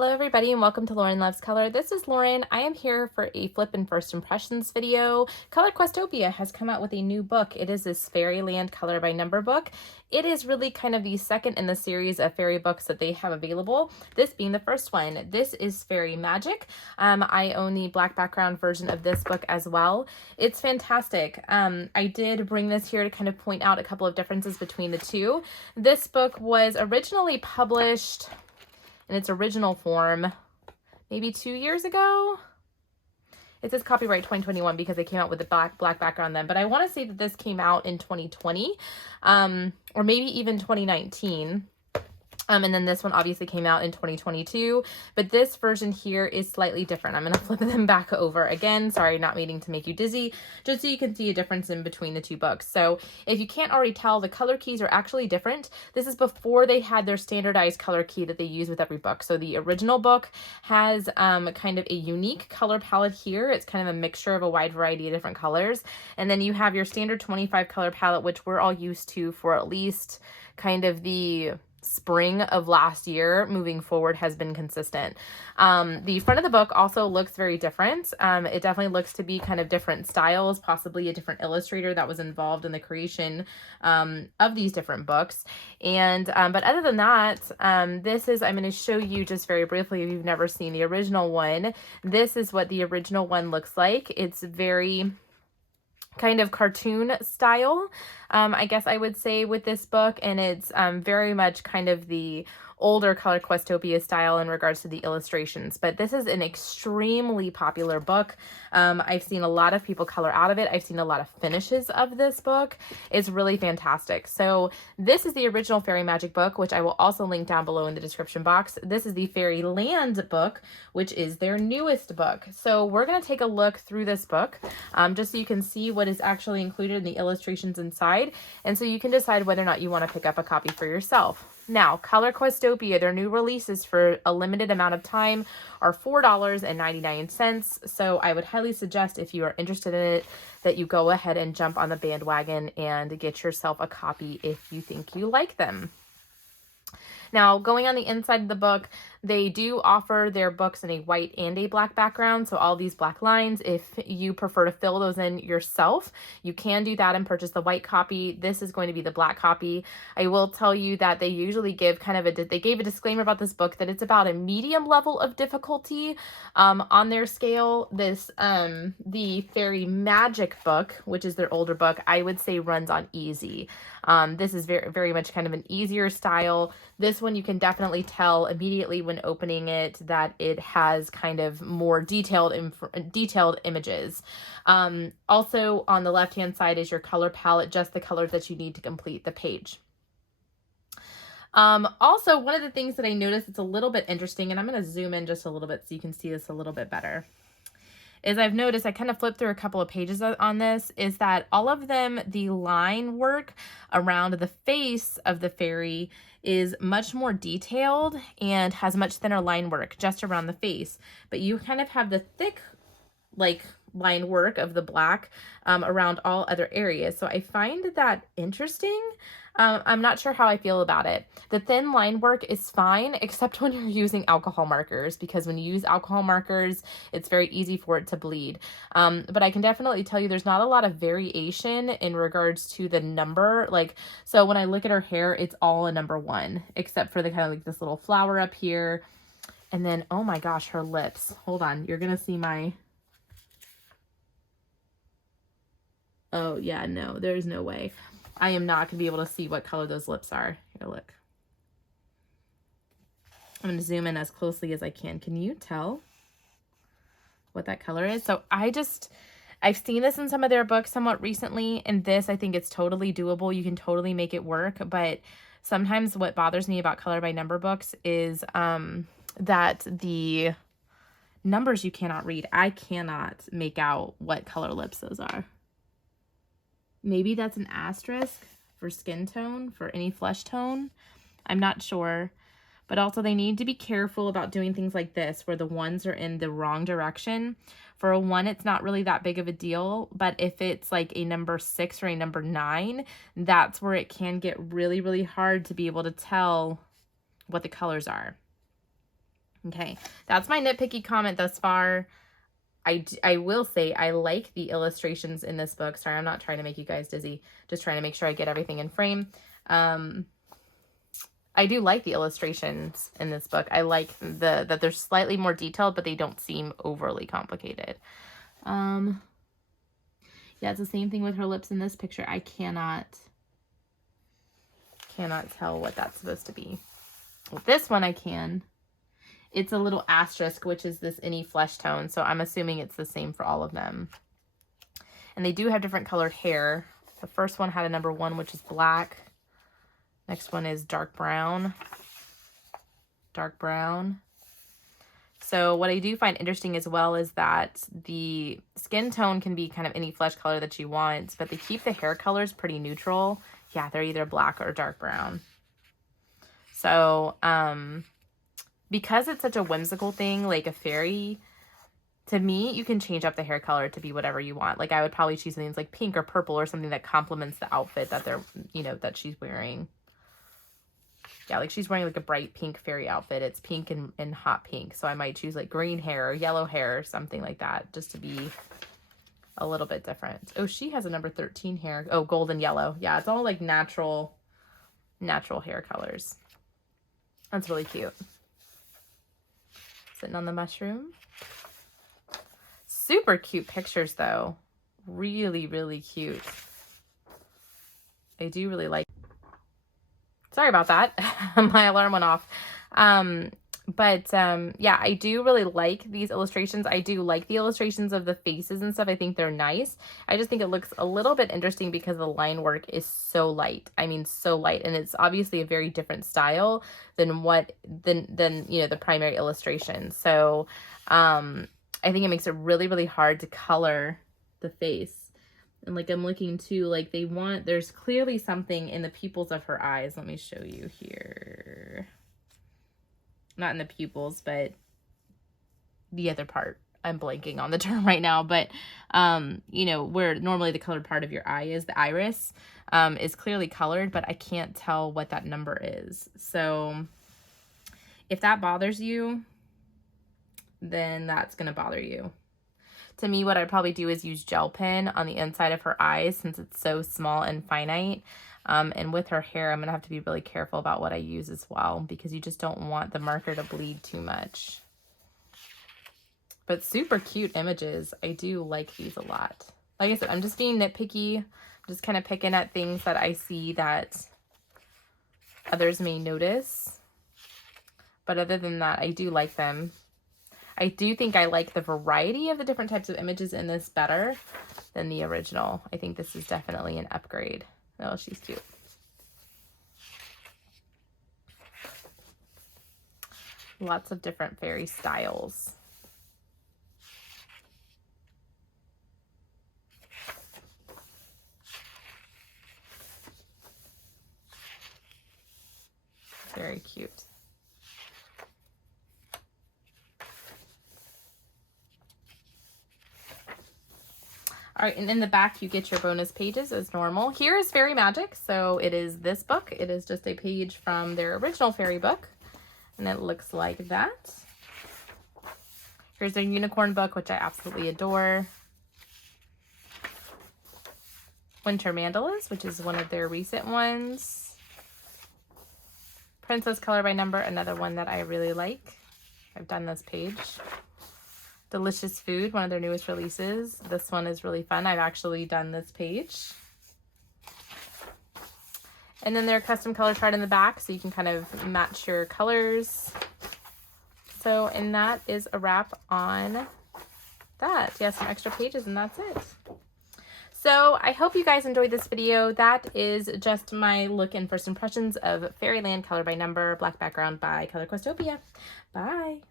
Hello everybody and welcome to Lauren Loves Color. This is Lauren. I am here for a flip and first impressions video. Color Questopia has come out with a new book. It is this Fairyland color by number book. It is really kind of the second in the series of fairy books that they have available, this being the first one. This is Fairy Magic. I own the black background version of this book as well. It's fantastic. I did bring this here to kind of point out a couple of differences between the two. This book was originally published in its original form maybe 2 years ago. It says copyright 2021 because they came out with the black background then, but I want to say that this came out in 2020 or maybe even 2019. And then this one obviously came out in 2022, but this version here is slightly different. I'm going to flip them back over again. Sorry, not meaning to make you dizzy, just so you can see a difference in between the two books. So if you can't already tell, the color keys are actually different. This is before they had their standardized color key that they use with every book. So the original book has kind of a unique color palette here. It's kind of a mixture of a wide variety of different colors. And then you have your standard 25 color palette, which we're all used to for at least kind of the spring of last year. Moving forward has been consistent. The front of the book also looks very different. It definitely looks to be kind of different styles, possibly a different illustrator that was involved in the creation of these different books. And but other than that, this is, I'm going to show you just very briefly if you've never seen the original one. This is what the original one looks like. It's very kind of cartoon style, I guess I would say, with this book, and it's very much kind of the older Color Questopia style in regards to the illustrations. But this is an extremely popular book. I've seen a lot of people color out of it. I've seen a lot of finishes of this book. It's really fantastic. So this is the original Fairy Magic book, which I will also link down below in the description box. This is the Fairyland book, which is their newest book. So we're going to take a look through this book just so you can see what is actually included in the illustrations inside, and so you can decide whether or not you want to pick up a copy for yourself. Now, Color Questopia, their new releases for a limited amount of time are $4.99. So I would highly suggest, if you are interested in it, that you go ahead and jump on the bandwagon and get yourself a copy if you think you like them. Now, going on the inside of the book, they do offer their books in a white and a black background. So all these black lines, if you prefer to fill those in yourself, you can do that and purchase the white copy. This is going to be the black copy. I will tell you that they usually give kind of they gave a disclaimer about this book that it's about a medium level of difficulty on their scale. This, the Fairy Magic book, which is their older book, I would say runs on easy. This is very, very much kind of an easier style. This one, you can definitely tell immediately when opening it that it has kind of more detailed images. Also on the left hand side is your color palette, just the colors that you need to complete the page. Also, one of the things that I noticed that's a little bit interesting, and I'm going to zoom in just a little bit so you can see this a little bit better, is I've noticed, I kind of flipped through a couple of pages on this, is that all of them, the line work around the face of the fairy is much more detailed and has much thinner line work just around the face. But you kind of have the thick, like, line work of the black around all other areas. So I find that interesting. I'm not sure how I feel about it. The thin line work is fine, except when you're using alcohol markers, because when you use alcohol markers, it's very easy for it to bleed. But I can definitely tell you there's not a lot of variation in regards to the number. Like, so when I look at her hair, it's all a number 1, except for the kind of like this little flower up here. And then, oh my gosh, her lips. Hold on. You're going to see my... Oh, yeah, no, there's no way. I am not going to be able to see what color those lips are. Here, look. I'm going to zoom in as closely as I can. Can you tell what that color is? So I've seen this in some of their books somewhat recently, and this, I think it's totally doable. You can totally make it work, but sometimes what bothers me about color by number books is that the numbers you cannot read. I cannot make out what color lips those are. Maybe that's an asterisk for skin tone, for any flesh tone. I'm not sure. But also they need to be careful about doing things like this, where the ones are in the wrong direction. For a 1, it's not really that big of a deal. But if it's like a number 6 or a number 9, that's where it can get really, really hard to be able to tell what the colors are. Okay, that's my nitpicky comment thus far. I will say I like the illustrations in this book. Sorry, I'm not trying to make you guys dizzy. Just trying to make sure I get everything in frame. I do like the illustrations in this book. I like that they're slightly more detailed, but they don't seem overly complicated. Yeah, it's the same thing with her lips in this picture. I cannot tell what that's supposed to be. With this one I can. It's a little asterisk, which is this any flesh tone, so I'm assuming it's the same for all of them. And they do have different colored hair. The first one had a number 1, which is black. Next one is dark brown. Dark brown. So what I do find interesting as well is that the skin tone can be kind of any flesh color that you want, but they keep the hair colors pretty neutral. Yeah, they're either black or dark brown. So, because it's such a whimsical thing, like a fairy, to me, you can change up the hair color to be whatever you want. Like I would probably choose something that's like pink or purple or something that complements the outfit that they're, you know, that she's wearing. Yeah, like she's wearing like a bright pink fairy outfit. It's pink and hot pink. So I might choose like green hair or yellow hair or something like that just to be a little bit different. Oh, she has a number 13 hair. Oh, golden yellow. Yeah, it's all like natural hair colors. That's really cute. Sitting on the mushroom. Super cute pictures though. Really, really cute. I do really like. Sorry about that. My alarm went off. Yeah, I do really like these illustrations. I do like the illustrations of the faces and stuff. I think they're nice. I just think it looks a little bit interesting because the line work is so light. I mean, so light. And it's obviously a very different style than you know, the primary illustration. So, I think it makes it really, really hard to color the face. And like I'm looking too, like there's clearly something in the pupils of her eyes. Let me show you here. Not in the pupils, but the other part. I'm blanking on the term right now, but you know, where normally the colored part of your eye is, the iris, is clearly colored, but I can't tell what that number is. So if that bothers you, then that's gonna bother you. To me, what I'd probably do is use gel pen on the inside of her eyes since it's so small and finite. And with her hair, I'm going to have to be really careful about what I use as well because you just don't want the marker to bleed too much. But super cute images. I do like these a lot. Like I said, I'm just being nitpicky. I'm just kind of picking at things that I see that others may notice. But other than that, I do like them. I do think I like the variety of the different types of images in this better than the original. I think this is definitely an upgrade. Oh, she's cute. Lots of different fairy styles. Very cute. All right, and in the back, you get your bonus pages as normal. Here is Fairy Magic, so it is this book. It is just a page from their original fairy book, and it looks like that. Here's their unicorn book, which I absolutely adore. Winter Mandalas, which is one of their recent ones. Princess Color by Number, another one that I really like. I've done this page. Delicious Food, one of their newest releases. This one is really fun. I've actually done this page. And then their custom color chart in the back, so you can kind of match your colors. So, and that is a wrap on that. Yeah, some extra pages, and that's it. So I hope you guys enjoyed this video. That is just my look and first impressions of Fairyland Color by Number, black background by Questopia. Bye.